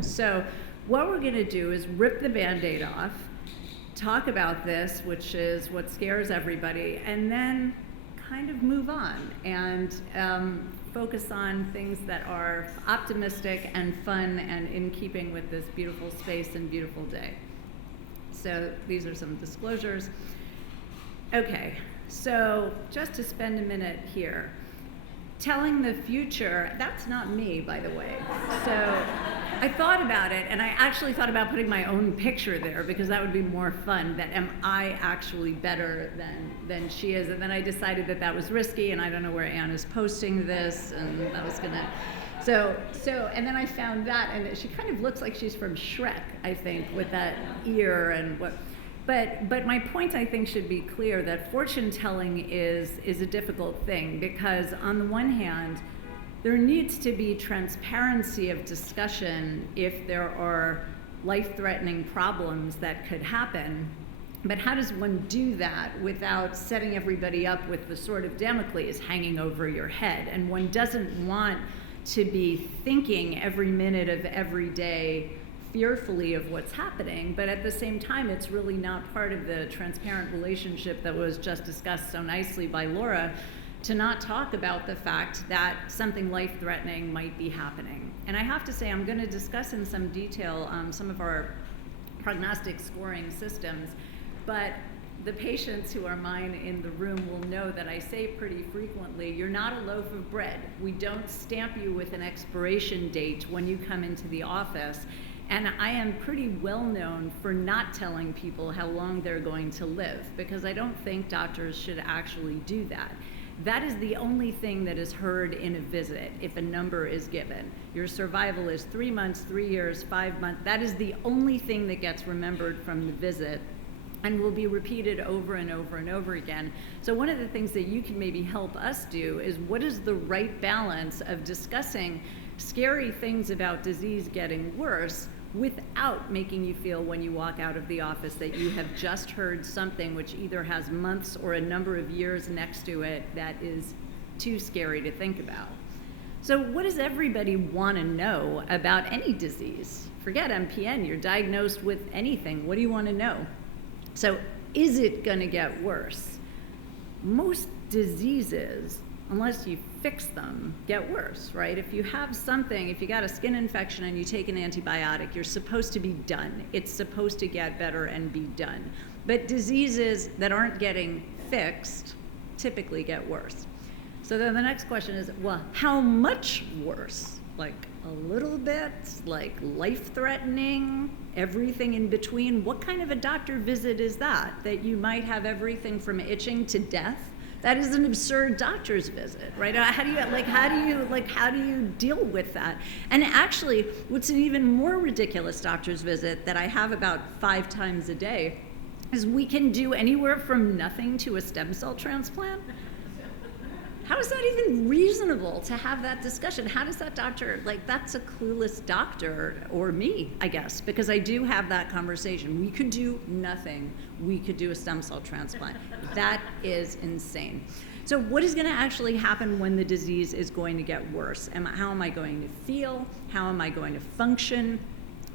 So what we're gonna do is rip the Band-Aid off, talk about this, which is what scares everybody, and then kind of move on and focus on things that are optimistic and fun and in keeping with this beautiful space and beautiful day. So these are some disclosures. Okay, so just to spend a minute here. Telling the future, that's not me, by the way. So I thought about it, and I actually thought about putting my own picture there because that would be more fun, that am I actually better than she is? And then I decided that that was risky, and I don't know where Anne is posting this, and that was gonna, and then I found that, and she kind of looks like she's from Shrek, I think, with that ear and what. But my point, I think, should be clear that fortune telling is a difficult thing because on the one hand, there needs to be transparency of discussion if there are life-threatening problems that could happen. But how does one do that without setting everybody up with the sword of Damocles hanging over your head? And one doesn't want to be thinking every minute of every day fearfully of what's happening, but at the same time, it's really not part of the transparent relationship that was just discussed so nicely by Laura to not talk about the fact that something life-threatening might be happening. And I have to say, I'm going to discuss in some detail some of our prognostic scoring systems, but the patients who are mine in the room will know that I say pretty frequently, you're not a loaf of bread. We don't stamp you with an expiration date when you come into the office. And I am pretty well known for not telling people how long they're going to live because I don't think doctors should actually do that. That is the only thing that is heard in a visit if a number is given. Your survival is 3 months, 3 years, 5 months. That is the only thing that gets remembered from the visit and will be repeated over and over and over again. So one of the things that you can maybe help us do is what is the right balance of discussing scary things about disease getting worse without making you feel when you walk out of the office that you have just heard something which either has months or a number of years next to it that is too scary to think about. So what does everybody want to know about any disease? Forget MPN, you're diagnosed with anything. What do you want to know? So is it going to get worse? Most diseases, unless you fix them, get worse, right? If you have something, if you got a skin infection and you take an antibiotic, you're supposed to be done. It's supposed to get better and be done. But diseases that aren't getting fixed typically get worse. So then the next question is, well, how much worse? Like a little bit, like life-threatening, everything in between? What kind of a doctor visit is that you might have everything from itching to death? That is an absurd doctor's visit, right? How do you deal with that? And actually, what's an even more ridiculous doctor's visit that I have about 5 times a day is we can do anywhere from nothing to a stem cell transplant. How is that even reasonable to have that discussion? How does that doctor, that's a clueless doctor, or me, I guess, because I do have that conversation. We could do nothing. We could do a stem cell transplant. That is insane. So what is going to actually happen when the disease is going to get worse? How am I going to feel? How am I going to function?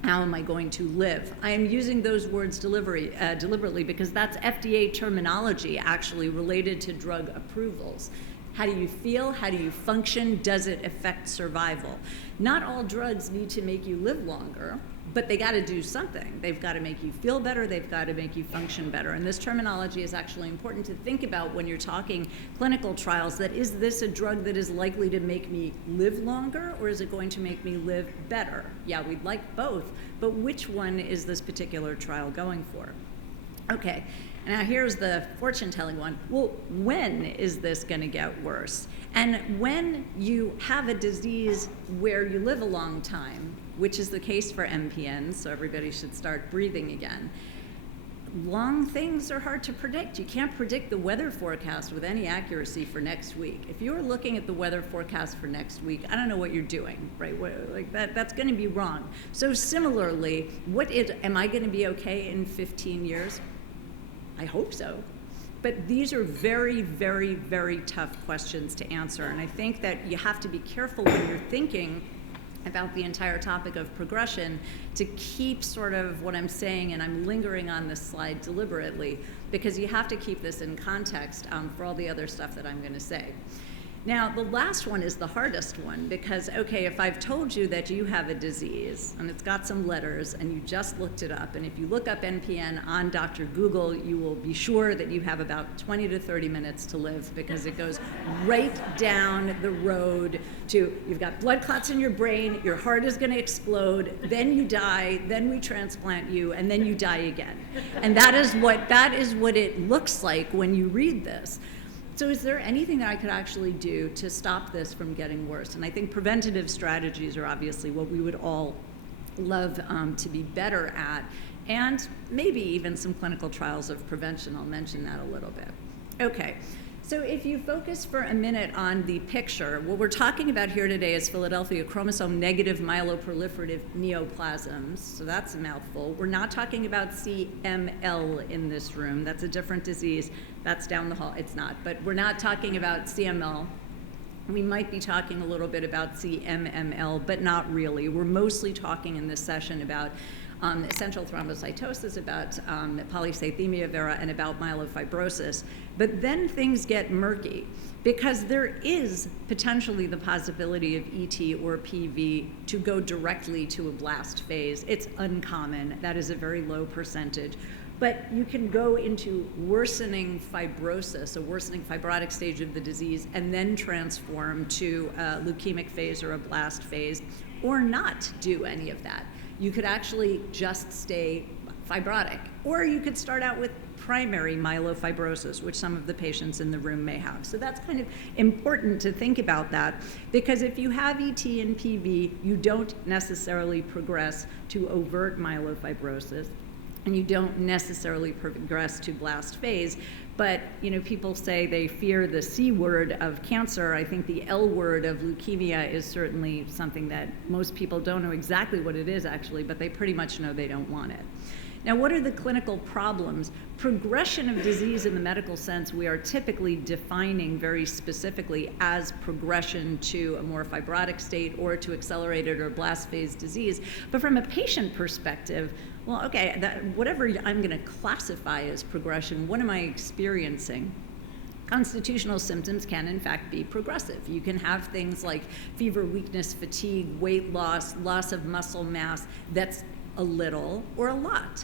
How am I going to live? I am using those words deliberately because that's FDA terminology actually related to drug approvals. How do you feel? How do you function? Does it affect survival? Not all drugs need to make you live longer, but they got to do something. They've got to make you feel better. They've got to make you function better. And this terminology is actually important to think about when you're talking clinical trials, that is this a drug that is likely to make me live longer, or is it going to make me live better? Yeah, we'd like both, but which one is this particular trial going for? Okay. Now here's the fortune-telling one. Well, when is this going to get worse? And when you have a disease where you live a long time, which is the case for MPN, so everybody should start breathing again, long things are hard to predict. You can't predict the weather forecast with any accuracy for next week. If you're looking at the weather forecast for next week, I don't know what you're doing, right? That's going to be wrong. So similarly, am I going to be okay in 15 years? I hope so. But these are very, very, very tough questions to answer. And I think that you have to be careful when you're thinking about the entire topic of progression to keep sort of what I'm saying, and I'm lingering on this slide deliberately, because you have to keep this in context for all the other stuff that I'm going to say. Now, the last one is the hardest one, because, okay, if I've told you that you have a disease, and it's got some letters, and you just looked it up, and if you look up MPN on Dr. Google, you will be sure that you have about 20 to 30 minutes to live, because it goes right down the road to, you've got blood clots in your brain, your heart is going to explode, then you die, then we transplant you, and then you die again. And that is what it looks like when you read this. So is there anything that I could actually do to stop this from getting worse? And I think preventative strategies are obviously what we would all love to be better at, and maybe even some clinical trials of prevention. I'll mention that a little bit. Okay, so if you focus for a minute on the picture, what we're talking about here today is Philadelphia chromosome-negative myeloproliferative neoplasms, so that's a mouthful. We're not talking about CML in this room. That's a different disease. That's down the hall. It's not, but we're not talking about CML. We might be talking a little bit about CMML, but not really. We're mostly talking in this session about essential thrombocytosis, about polycythemia vera, and about myelofibrosis. But then things get murky, because there is potentially the possibility of ET or PV to go directly to a blast phase. It's uncommon. That is a very low percentage. But you can go into worsening fibrosis, a worsening fibrotic stage of the disease, and then transform to a leukemic phase or a blast phase, or not do any of that. You could actually just stay fibrotic. Or you could start out with primary myelofibrosis, which some of the patients in the room may have. So that's kind of important to think about that, because if you have ET and PV, you don't necessarily progress to overt myelofibrosis, and you don't necessarily progress to blast phase. But people say they fear the C word of cancer. I think the L word of leukemia is certainly something that most people don't know exactly what it is actually, but they pretty much know they don't want it. Now, what are the clinical problems? Progression of disease in the medical sense, we are typically defining very specifically as progression to a more fibrotic state or to accelerated or blast phase disease. But from a patient perspective, well, okay, whatever I'm going to classify as progression, what am I experiencing? Constitutional symptoms can, in fact, be progressive. You can have things like fever, weakness, fatigue, weight loss, loss of muscle mass that's a little or a lot.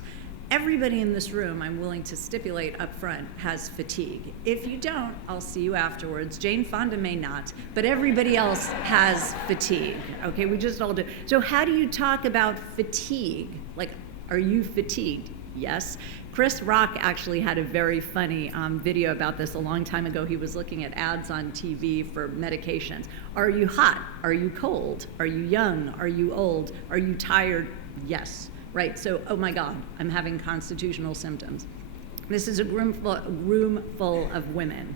Everybody in this room, I'm willing to stipulate up front, has fatigue. If you don't, I'll see you afterwards. Jane Fonda may not, but everybody else has fatigue. Okay, we just all do. So how do you talk about fatigue? Like, are you fatigued? Yes. Chris Rock actually had a very funny video about this a long time ago. He was looking at ads on TV for medications. Are you hot? Are you cold? Are you young? Are you old? Are you tired? Yes. Right, so, oh my God, I'm having constitutional symptoms. This is a room full of women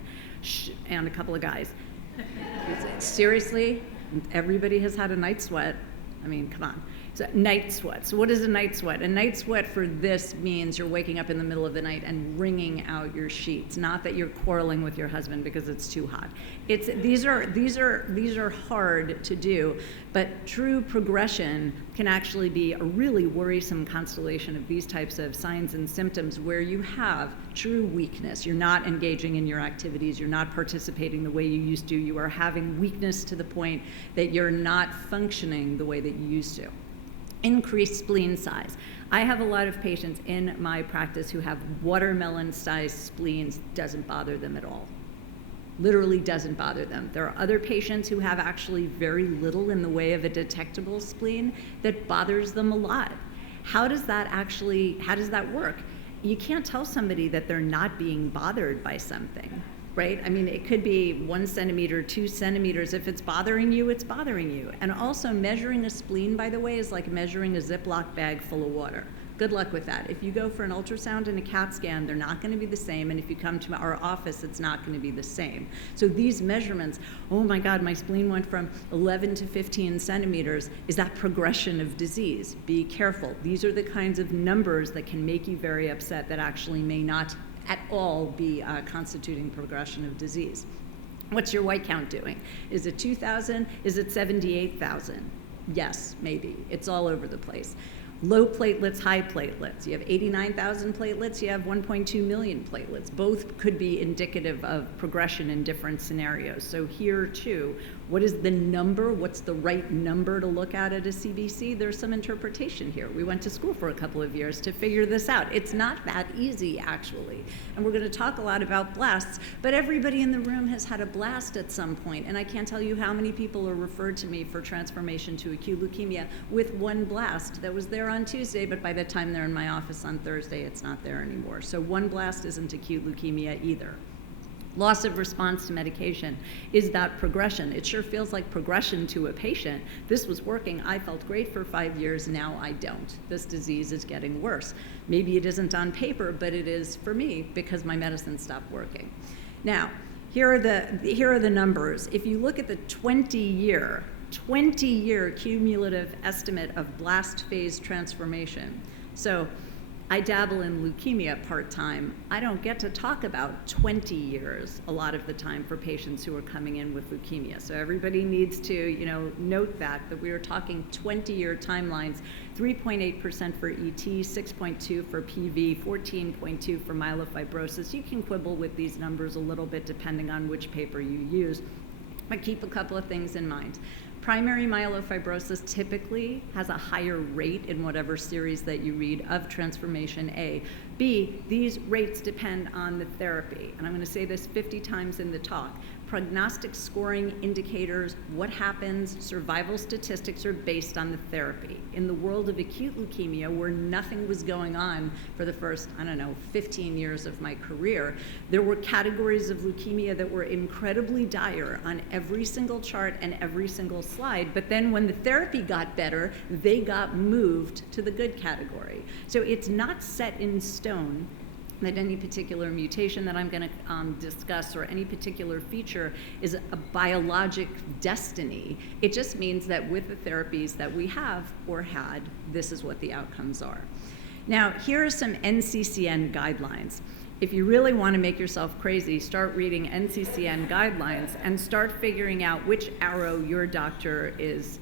and a couple of guys. Seriously, everybody has had a night sweat. I mean, come on. So night sweat. So what is a night sweat? A night sweat for this means you're waking up in the middle of the night and wringing out your sheets. Not that you're quarreling with your husband because it's too hot. These are hard to do, but true progression can actually be a really worrisome constellation of these types of signs and symptoms where you have true weakness. You're not engaging in your activities. You're not participating the way you used to. You are having weakness to the point that you're not functioning the way that you used to. Increased spleen size. I have a lot of patients in my practice who have watermelon-sized spleens. Doesn't bother them at all. Literally doesn't bother them. There are other patients who have actually very little in the way of a detectable spleen that bothers them a lot. How does that work? You can't tell somebody that they're not being bothered by something. Right? I mean, it could be 1 centimeter, 2 centimeters. If it's bothering you, it's bothering you. And also measuring a spleen, by the way, is like measuring a Ziploc bag full of water. Good luck with that. If you go for an ultrasound and a CAT scan, they're not going to be the same. And if you come to our office, it's not going to be the same. So these measurements, oh my God, my spleen went from 11 to 15 centimeters. Is that progression of disease? Be careful. These are the kinds of numbers that can make you very upset that actually may not at all be constituting progression of disease. What's your white count doing? Is it 2,000? Is it 78,000? Yes, maybe. It's all over the place. Low platelets, high platelets. You have 89,000 platelets, you have 1.2 million platelets. Both could be indicative of progression in different scenarios. So here too, what is the number? What's the right number to look at a CBC? There's some interpretation here. We went to school for a couple of years to figure this out. It's not that easy, actually. And we're going to talk a lot about blasts, but everybody in the room has had a blast at some point, and I can't tell you how many people are referred to me for transformation to acute leukemia with one blast that was there on Tuesday, but by the time they're in my office on Thursday, it's not there anymore. So one blast isn't acute leukemia either. Loss of response to medication, is that progression? It sure feels like progression to a patient. This was working, I felt great for 5 years, now I don't. This disease is getting worse. Maybe it isn't on paper, but it is for me because my medicine stopped working. Now, here are the numbers. If you look at the 20-year cumulative estimate of blast phase transformation. So I dabble in leukemia part-time. I don't get to talk about 20 years a lot of the time for patients who are coming in with leukemia. So everybody needs to, note that we are talking 20-year timelines, 3.8% for ET, 6.2 for PV, 14.2 for myelofibrosis. You can quibble with these numbers a little bit depending on which paper you use, but keep a couple of things in mind. Primary myelofibrosis typically has a higher rate in whatever series that you read of transformation A. B, these rates depend on the therapy. And I'm going to say this 50 times in the talk. Prognostic scoring indicators, what happens, survival statistics are based on the therapy. In the world of acute leukemia, where nothing was going on for the first, 15 years of my career, there were categories of leukemia that were incredibly dire on every single chart and every single slide, but then when the therapy got better, they got moved to the good category. So it's not set in stone that any particular mutation that I'm going to discuss or any particular feature is a biologic destiny. It just means that with the therapies that we have or had, this is what the outcomes are. Now, here are some NCCN guidelines. If you really want to make yourself crazy, start reading NCCN guidelines and start figuring out which arrow your doctor is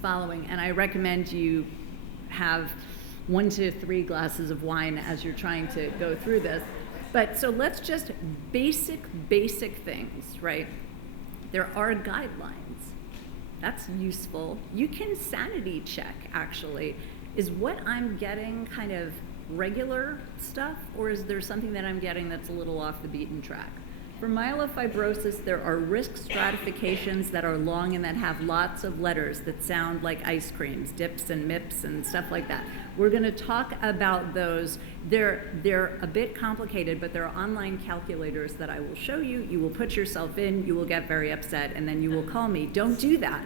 following. And I recommend you have 1 to 3 glasses of wine as you're trying to go through this. But so let's just basic things, right? There are guidelines. That's useful. You can sanity check, actually. Is what I'm getting kind of regular stuff, or is there something that I'm getting that's a little off the beaten track? For myelofibrosis, there are risk stratifications that are long and that have lots of letters that sound like ice creams, dips and MIPS and stuff like that. We're going to talk about those. They're a bit complicated, but there are online calculators that I will show you. You will put yourself in, you will get very upset, and then you will call me. Don't do that.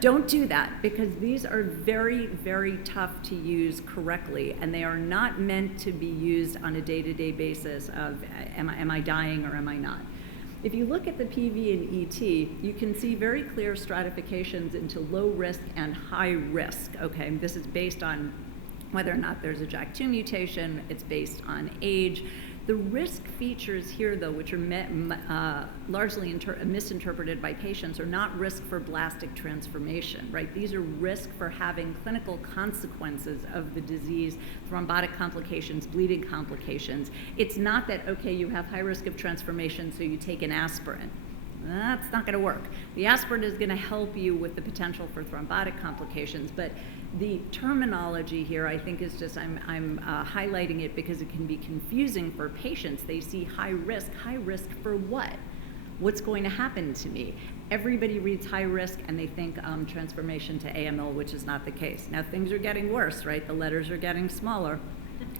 Don't do that, because these are very, very tough to use correctly, and they are not meant to be used on a day-to-day basis of am I dying or am I not. If you look at the PV and ET, you can see very clear stratifications into low risk and high risk, okay? This is based on whether or not there's a JAK2 mutation, it's based on age. The risk features here, though, which are largely misinterpreted by patients, are not risk for blastic transformation, right? These are risk for having clinical consequences of the disease, thrombotic complications, bleeding complications. It's not that, okay, you have high risk of transformation, so you take an aspirin. That's not going to work. The aspirin is going to help you with the potential for thrombotic complications, but the terminology here, I think, is just, I'm highlighting it because it can be confusing for patients. They see high risk for what? What's going to happen to me? Everybody reads high risk and they think transformation to AML, which is not the case. Now things are getting worse, right? The letters are getting smaller.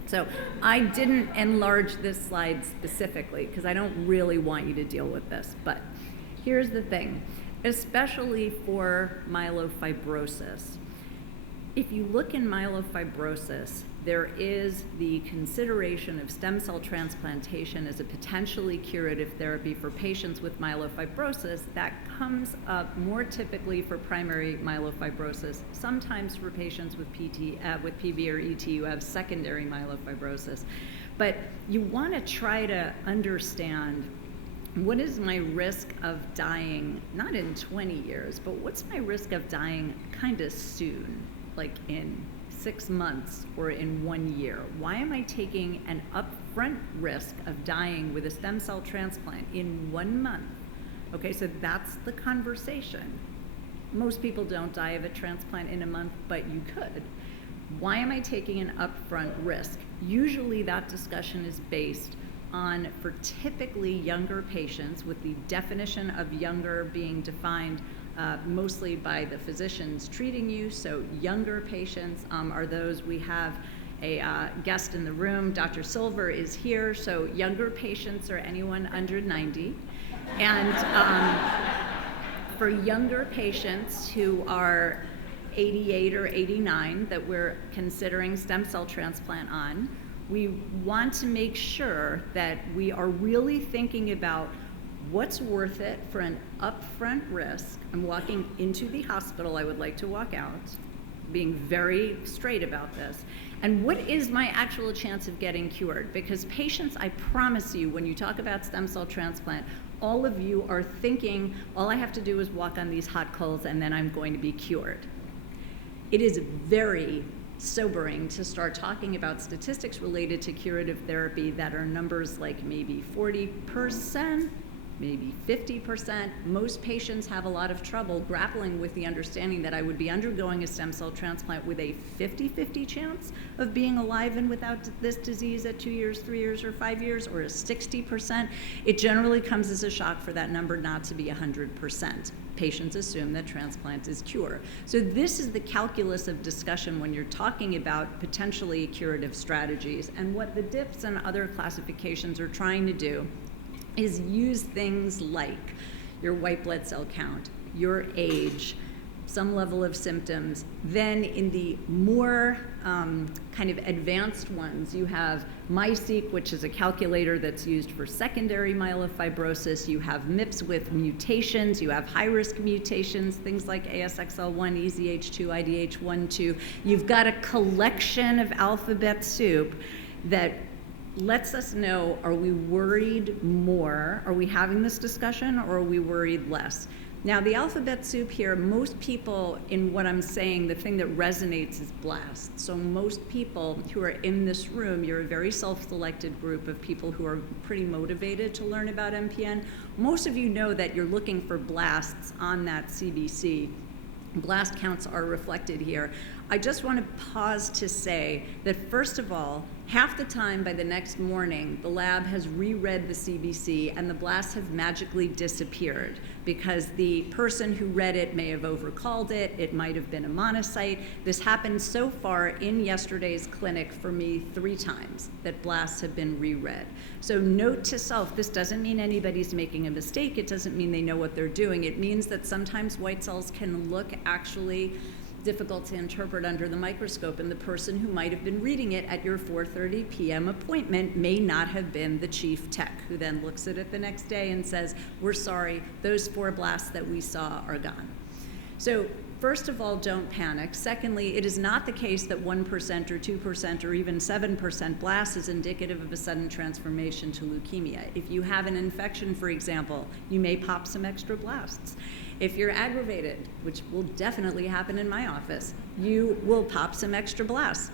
So I didn't enlarge this slide specifically because I don't really want you to deal with this, but here's the thing, especially for myelofibrosis. If you look in myelofibrosis, there is the consideration of stem cell transplantation as a potentially curative therapy for patients with myelofibrosis. That comes up more typically for primary myelofibrosis, sometimes for patients with PV or ET who have secondary myelofibrosis. But you want to try to understand what is my risk of dying, not in 20 years, but what's my risk of dying kind of soon, like in 6 months or in 1 year? Why am I taking an upfront risk of dying with a stem cell transplant in 1 month? Okay, so that's the conversation. Most people don't die of a transplant in a month, but you could. Why am I taking an upfront risk? Usually that discussion is based on, for typically younger patients, with the definition of younger being defined mostly by the physicians treating you. So younger patients are those, we have a guest in the room, Dr. Silver is here, so younger patients are anyone under 90. And for younger patients who are 88 or 89 that we're considering stem cell transplant on, we want to make sure that we are really thinking about what's worth it for an upfront risk. I'm walking into the hospital, I would like to walk out, being very straight about this. And what is my actual chance of getting cured? Because patients, I promise you, when you talk about stem cell transplant, all of you are thinking, all I have to do is walk on these hot coals and then I'm going to be cured. It is very sobering to start talking about statistics related to curative therapy that are numbers like maybe 40%, maybe 50%. Most patients have a lot of trouble grappling with the understanding that I would be undergoing a stem cell transplant with a 50-50 chance of being alive and without this disease at 2 years, 3 years, or 5 years, or a 60%. It generally comes as a shock for that number not to be 100%. Patients assume that transplant is cure. So this is the calculus of discussion when you're talking about potentially curative strategies. And what the DIPS and other classifications are trying to do is use things like your white blood cell count, your age, some level of symptoms. Then in the more kind of advanced ones, you have MySeq, which is a calculator that's used for secondary myelofibrosis. You have MIPS with mutations. You have high-risk mutations, things like ASXL1, EZH2, IDH1, 2. You've got a collection of alphabet soup that lets us know, are we worried more? Are we having this discussion, or are we worried less? Now, the alphabet soup here, most people, in what I'm saying, the thing that resonates is blasts. So most people who are in this room, you're a very self-selected group of people who are pretty motivated to learn about MPN. Most of you know that you're looking for blasts on that CBC. Blast counts are reflected here. I just want to pause to say that, first of all, half the time by the next morning, the lab has reread the CBC and the blasts have magically disappeared because the person who read it may have overcalled it. It might have been a monocyte. This happened so far in yesterday's clinic for me 3 times that blasts have been reread. So note to self, this doesn't mean anybody's making a mistake. It doesn't mean they know what they're doing. It means that sometimes white cells can look actually difficult to interpret under the microscope, and the person who might have been reading it at your 4:30 p.m. appointment may not have been the chief tech, who then looks at it the next day and says, we're sorry, those 4 blasts that we saw are gone. So first of all, don't panic. Secondly, it is not the case that 1% or 2% or even 7% blast is indicative of a sudden transformation to leukemia. If you have an infection, for example, you may pop some extra blasts. If you're aggravated, which will definitely happen in my office, you will pop some extra blasts.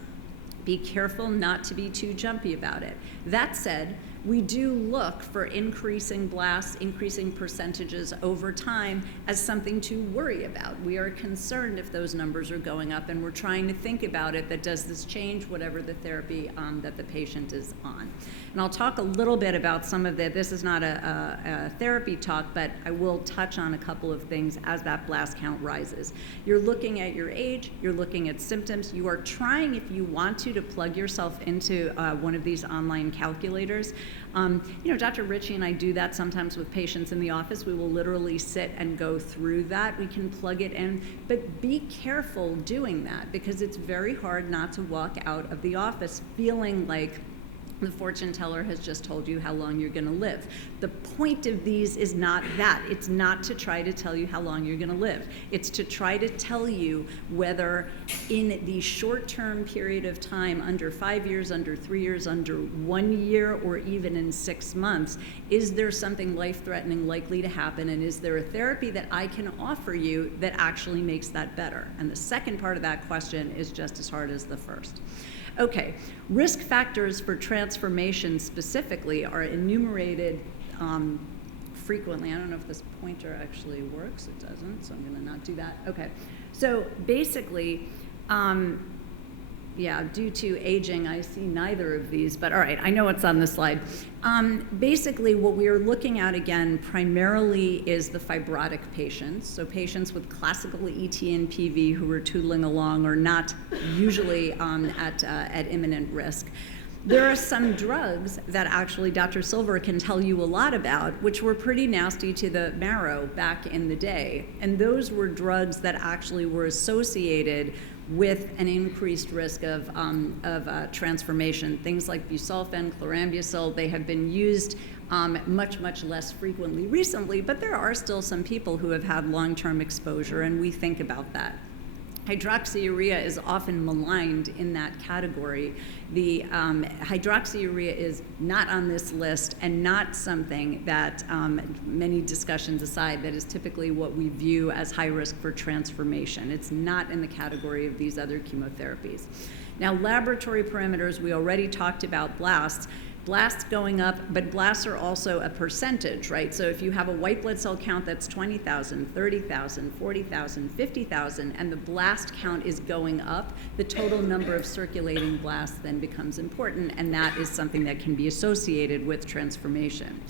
Be careful not to be too jumpy about it. That said, we do look for increasing blasts, increasing percentages over time as something to worry about. We are concerned if those numbers are going up, and we're trying to think about it, that does this change whatever the therapy that the patient is on. And I'll talk a little bit about some of this is not a therapy talk, but I will touch on a couple of things as that blast count rises. You're looking at your age, you're looking at symptoms, you are trying, if you want to plug yourself into one of these online calculators. Dr. Ritchie and I do that sometimes with patients in the office. We will literally sit and go through that. We can plug it in, but be careful doing that because it's very hard not to walk out of the office feeling like The fortune teller has just told you how long you're going to live. The point of these is not that. It's not to try to tell you how long you're going to live. It's to try to tell you whether in the short-term period of time, under 5 years, under 3 years, under 1 year, or even in 6 months, is there something life-threatening likely to happen, and is there a therapy that I can offer you that actually makes that better? And the second part of that question is just as hard as the first. Okay, risk factors for transformation specifically are enumerated frequently. I don't know if this pointer actually works. It doesn't, so I'm going to not do that. Okay, so basically, yeah, due to aging, I see neither of these, but all right, I know it's on the slide. Basically, what we are looking at, again, primarily is the fibrotic patients, so patients with classical ET and PV who are tootling along or not usually at imminent risk. There are some drugs that actually Dr. Silver can tell you a lot about, which were pretty nasty to the marrow back in the day, and those were drugs that actually were associated with an increased risk of transformation. Things like busulfan, chlorambucil, they have been used much, much less frequently recently, but there are still some people who have had long-term exposure, and we think about that. Hydroxyurea is often maligned in that category. The hydroxyurea is not on this list and not something that, many discussions aside, that is typically what we view as high risk for transformation. It's not in the category of these other chemotherapies. Now, laboratory parameters, we already talked about blasts. Blasts going up, but blasts are also a percentage, right? So if you have a white blood cell count that's 20,000, 30,000, 40,000, 50,000, and the blast count is going up, the total number of circulating blasts then becomes important, and that is something that can be associated with transformation.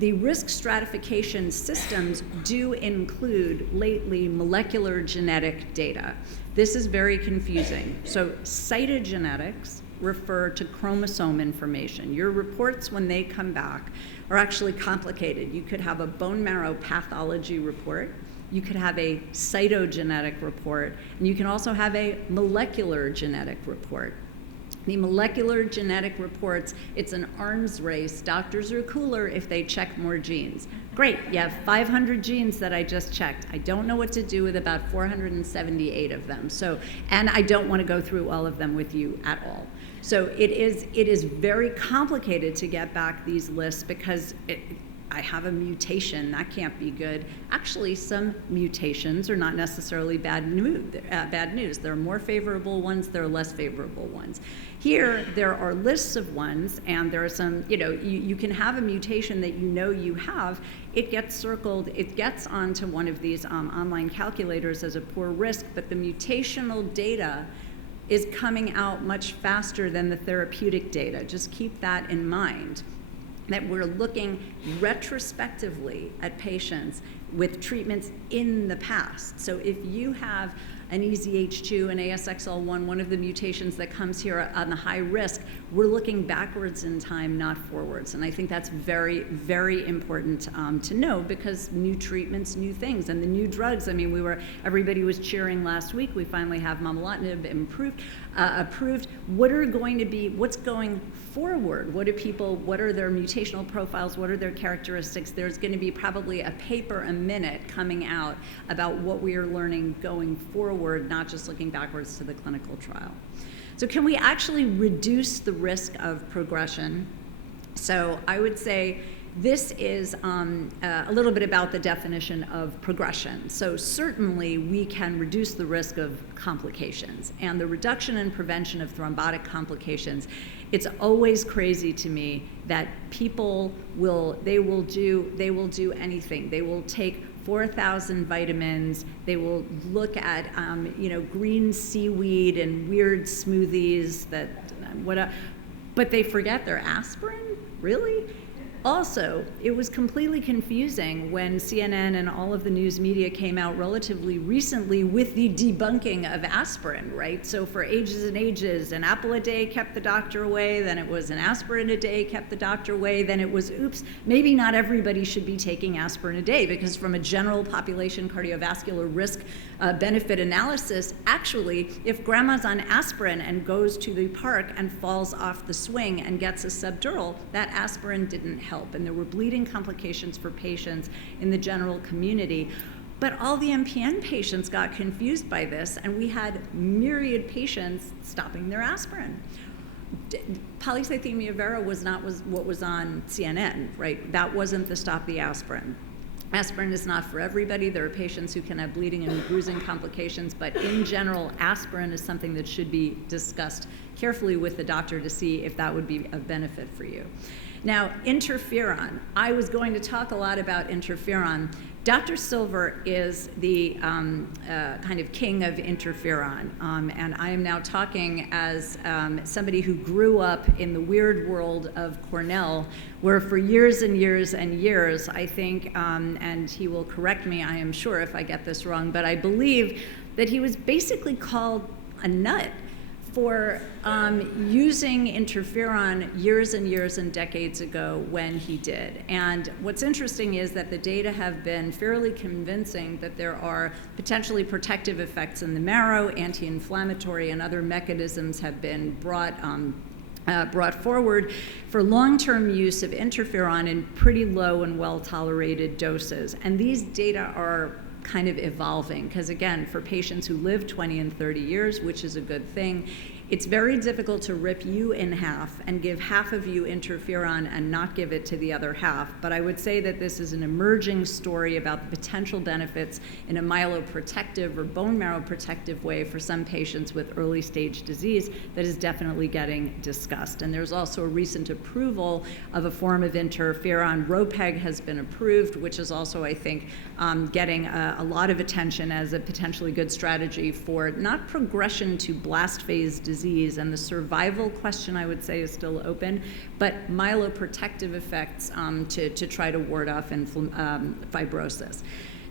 The risk stratification systems do include lately molecular genetic data. This is very confusing. So cytogenetics refer to chromosome information. Your reports, when they come back, are actually complicated. You could have a bone marrow pathology report, you could have a cytogenetic report, and you can also have a molecular genetic report. The molecular genetic reports, it's an arms race. Doctors are cooler if they check more genes. Great, you have 500 genes that I just checked. I don't know what to do with about 478 of them. So, and I don't want to go through all of them with you at all. So it is very complicated to get back these lists because I have a mutation, that can't be good. Actually, some mutations are not necessarily bad news. There are more favorable ones, there are less favorable ones. Here, there are lists of ones, and there are some, you can have a mutation that you know you have, it gets circled, it gets onto one of these online calculators as a poor risk, but the mutational data is coming out much faster than the therapeutic data. Just keep that in mind, that we're looking retrospectively at patients with treatments in the past. So if you have an EZH2, an ASXL1, one of the mutations that comes here on the high risk, we're looking backwards in time, not forwards. And I think that's very, very important to know, because new treatments, new things, and the new drugs. I mean, everybody was cheering last week. We finally have momelotinib approved. What's going forward? What are their mutational profiles? What are their characteristics? There's going to be probably a paper a minute coming out about what we are learning going forward, not just looking backwards to the clinical trial. So can we actually reduce the risk of progression? So I would say this is a little bit about the definition of progression. So certainly we can reduce the risk of complications, and the reduction and prevention of thrombotic complications. It's always crazy to me that people will do anything. They will take 4,000 vitamins. They will look at green seaweed and weird smoothies but they forget their aspirin. Really? Also, it was completely confusing when CNN and all of the news media came out relatively recently with the debunking of aspirin, right? So for ages and ages, an apple a day kept the doctor away, then it was an aspirin a day kept the doctor away, then it was, oops, maybe not everybody should be taking aspirin a day, because from a general population cardiovascular risk benefit analysis, actually, if grandma's on aspirin and goes to the park and falls off the swing and gets a subdural, that aspirin didn't help. And there were bleeding complications for patients in the general community. But all the MPN patients got confused by this, and we had myriad patients stopping their aspirin. Polycythemia vera was not what was on CNN, right? That wasn't the stop the aspirin. Aspirin is not for everybody. There are patients who can have bleeding and bruising complications, but in general, aspirin is something that should be discussed carefully with the doctor to see if that would be of benefit for you. Now, interferon. I was going to talk a lot about interferon. Dr. Silver is the kind of king of interferon, and I am now talking as somebody who grew up in the weird world of Cornell, where for years and years and years, I think, and he will correct me, I am sure if I get this wrong, but I believe that he was basically called a nut for using interferon years and years and decades ago when he did. And what's interesting is that the data have been fairly convincing that there are potentially protective effects in the marrow, anti-inflammatory and other mechanisms have been brought forward for long-term use of interferon in pretty low and well-tolerated doses. And these data are kind of evolving, because again, for patients who live 20 and 30 years, which is a good thing, it's very difficult to rip you in half and give half of you interferon and not give it to the other half. But I would say that this is an emerging story about the potential benefits in a myeloprotective or bone marrow protective way for some patients with early stage disease that is definitely getting discussed. And there's also a recent approval of a form of interferon. Ropeg has been approved, which is also, I think, getting a lot of attention as a potentially good strategy for not progression to blast phase disease, and the survival question, I would say, is still open, but myeloprotective effects to try to ward off fibrosis.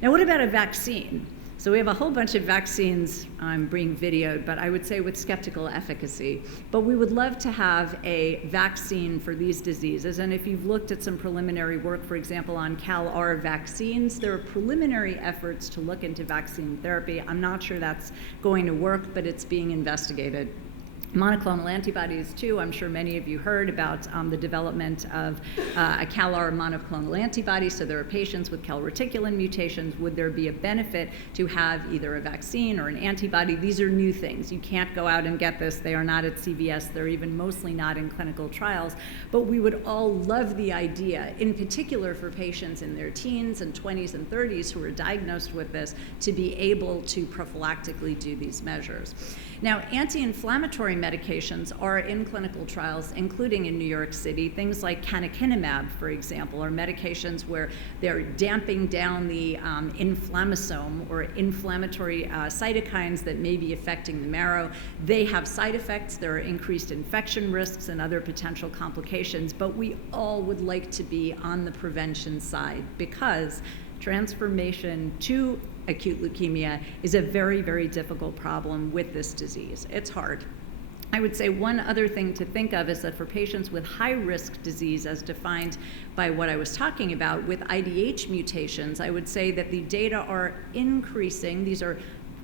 Now, what about a vaccine? So we have a whole bunch of vaccines being videoed, but I would say with skeptical efficacy. But we would love to have a vaccine for these diseases. And if you've looked at some preliminary work, for example, on CALR vaccines, there are preliminary efforts to look into vaccine therapy. I'm not sure that's going to work, but it's being investigated. Monoclonal antibodies, too. I'm sure many of you heard about the development of a CALR monoclonal antibody. So there are patients with calreticulin mutations. Would there be a benefit to have either a vaccine or an antibody? These are new things. You can't go out and get this. They are not at CVS. They're even mostly not in clinical trials. But we would all love the idea, in particular for patients in their teens and 20s and 30s who are diagnosed with this, to be able to prophylactically do these measures. Now, anti-inflammatory medications are in clinical trials, including in New York City. Things like canakinumab, for example, are medications where they're damping down the inflammasome or inflammatory cytokines that may be affecting the marrow. They have side effects. There are increased infection risks and other potential complications, but we all would like to be on the prevention side, because transformation to acute leukemia is a very, very difficult problem with this disease. It's hard. I would say one other thing to think of is that for patients with high-risk disease, as defined by what I was talking about, with IDH mutations, I would say that the data are increasing. These are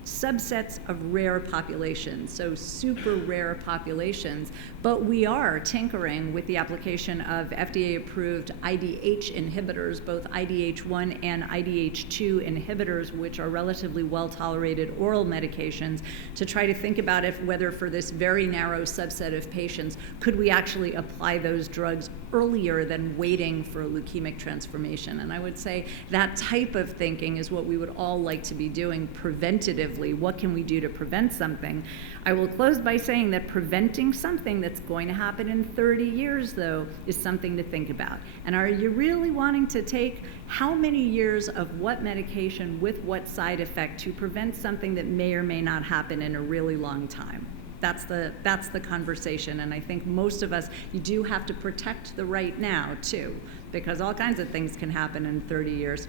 subsets of rare populations, so super rare populations, but we are tinkering with the application of FDA-approved IDH inhibitors, both IDH1 and IDH2 inhibitors, which are relatively well-tolerated oral medications, to try to think about whether for this very narrow subset of patients, could we actually apply those drugs earlier than waiting for a leukemic transformation. And I would say that type of thinking is what we would all like to be doing preventatively. What can we do to prevent something? I will close by saying that preventing something that's going to happen in 30 years, though, is something to think about. And are you really wanting to take how many years of what medication with what side effect to prevent something that may or may not happen in a really long time? That's the conversation, and I think most of us, you do have to protect the right now too, because all kinds of things can happen in 30 years.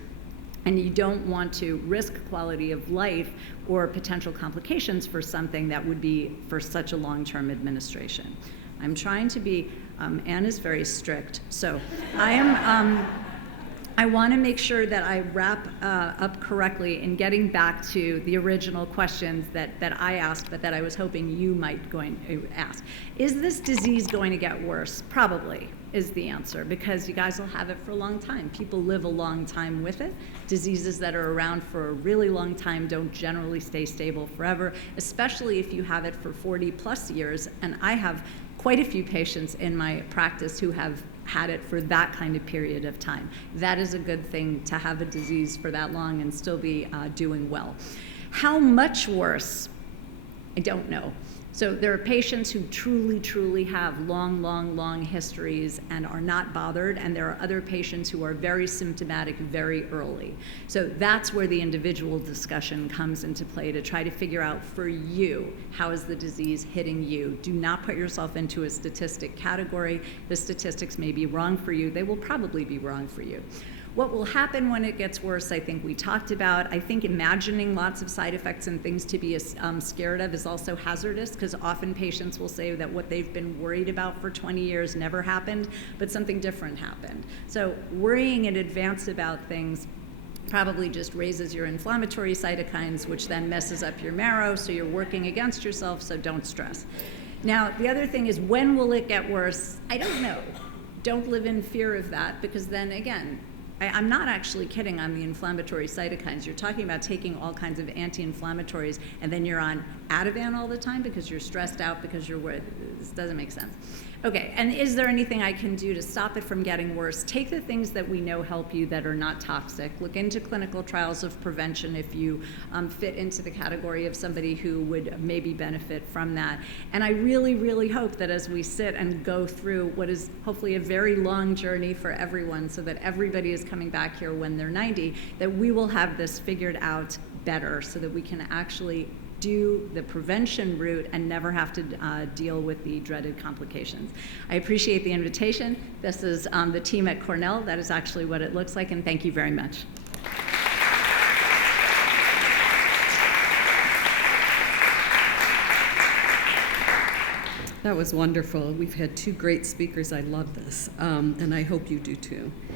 And you don't want to risk quality of life or potential complications for something that would be for such a long-term administration. I'm trying to be, Anne is very strict, so I want to make sure that I wrap up correctly in getting back to the original questions that I asked, but that I was hoping you might going to ask. Is this disease going to get worse? Probably is the answer, because you guys will have it for a long time. People live a long time with it. Diseases that are around for a really long time don't generally stay stable forever, especially if you have it for 40 plus years. And I have quite a few patients in my practice who have had it for that kind of period of time. That is a good thing, to have a disease for that long and still be doing well. How much worse? I don't know. So there are patients who truly have long histories and are not bothered, and there are other patients who are very symptomatic very early. So that's where the individual discussion comes into play, to try to figure out for you, how is the disease hitting you? Do not put yourself into a statistic category. The statistics may be wrong for you. They will probably be wrong for you. What will happen when it gets worse, I think we talked about. I think imagining lots of side effects and things to be scared of is also hazardous, because often patients will say that what they've been worried about for 20 years never happened, but something different happened. So worrying in advance about things probably just raises your inflammatory cytokines, which then messes up your marrow, so you're working against yourself, so don't stress. Now, the other thing is, when will it get worse? I don't know. Don't live in fear of that, because then again, I'm not actually kidding on the inflammatory cytokines. You're talking about taking all kinds of anti-inflammatories, and then you're on Ativan all the time because you're stressed out, because you're worried. This doesn't make sense. Okay, and is there anything I can do to stop it from getting worse? Take the things that we know help you that are not toxic. Look into clinical trials of prevention if you fit into the category of somebody who would maybe benefit from that. And I really hope that as we sit and go through what is hopefully a very long journey for everyone, so that everybody is coming back here when they're 90, that we will have this figured out better, so that we can actually do the prevention route and never have to deal with the dreaded complications. I appreciate the invitation. This is the team at Cornell. That is actually what it looks like, and thank you very much. That was wonderful. We've had two great speakers. I love this, and I hope you do too.